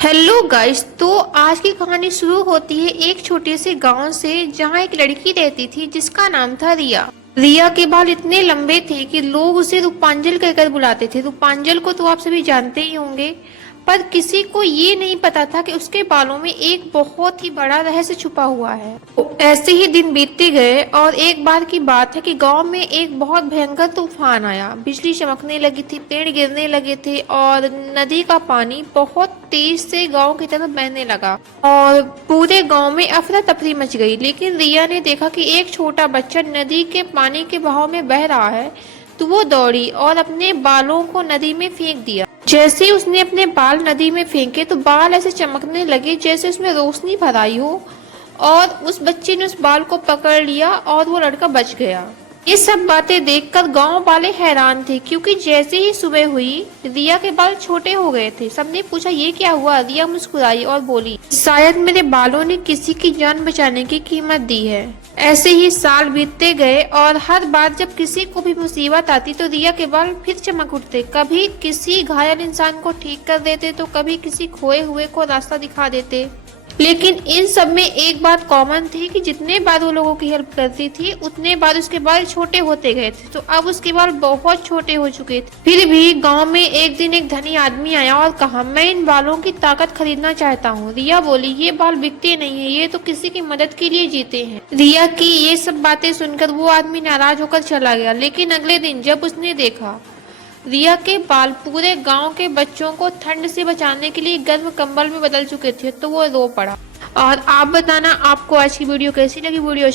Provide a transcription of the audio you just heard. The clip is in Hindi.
Hello guys. तो आज की कहानी शुरू होती है एक छोटे से गांव से, जहां एक लड़की रहती थी जिसका नाम था रिया। रिया के बाल इतने लंबे थे कि लोग उसे रूपांजल कहकर बुलाते थे। रूपांजल को तो आप सभी जानते ही होंगे, पर किसी को ये नहीं पता था कि उसके बालों में एक बहुत ही बड़ा रहस्य छुपा हुआ है। तो ऐसे ही दिन बीतते गए और एक बार की बात है कि गांव में एक बहुत भयंकर तूफान आया। बिजली चमकने लगी थी, पेड़ गिरने लगे थे और नदी का पानी बहुत तेज से गांव की तरफ बहने लगा और पूरे गांव में अफरा तफरी मच गई। लेकिन रिया ने देखा कि एक छोटा बच्चा नदी के पानी के बहाव में बह रहा है, तो वो दौड़ी और अपने बालों को नदी में फेंक दिया। जैसे ही उसने अपने बाल नदी में फेंके तो बाल ऐसे चमकने लगे जैसे उसमें रोशनी भर आई हो, और उस बच्चे ने उस बाल को पकड़ लिया और वो लड़का बच गया। ये सब बातें देखकर गांव वाले हैरान थे, क्योंकि जैसे ही सुबह हुई रिया के बाल छोटे हो गए थे। सबने पूछा ये क्या हुआ। रिया मुस्कुराई और बोली, शायद मेरे बालों ने किसी की जान बचाने की कीमत दी है। ऐसे ही साल बीतते गए और हर बार जब किसी को भी मुसीबत आती तो रिया के बाल फिर चमक उठते। कभी किसी घायल इंसान को ठीक कर देते तो कभी किसी खोए हुए को रास्ता दिखा देते। लेकिन इन सब में एक बात कॉमन थी कि जितने बार वो लोगों की हेल्प करती थी उतने बार उसके बाल छोटे होते गए थे। तो अब उसके बाल बहुत छोटे हो चुके थे। फिर भी गांव में एक दिन एक धनी आदमी आया और कहा, मैं इन बालों की ताकत खरीदना चाहता हूँ। रिया बोली, ये बाल बिकते नहीं है, ये तो किसी की मदद के लिए जीते हैं। रिया की ये सब बातें सुनकर वो आदमी नाराज होकर चला गया। लेकिन अगले दिन जब उसने देखा रिया के बाल पूरे गांव के बच्चों को ठंड से बचाने के लिए गर्म कंबल में बदल चुके थे, तो वो रो पड़ा। और आप बताना आपको आज की वीडियो कैसी लगी। वीडियो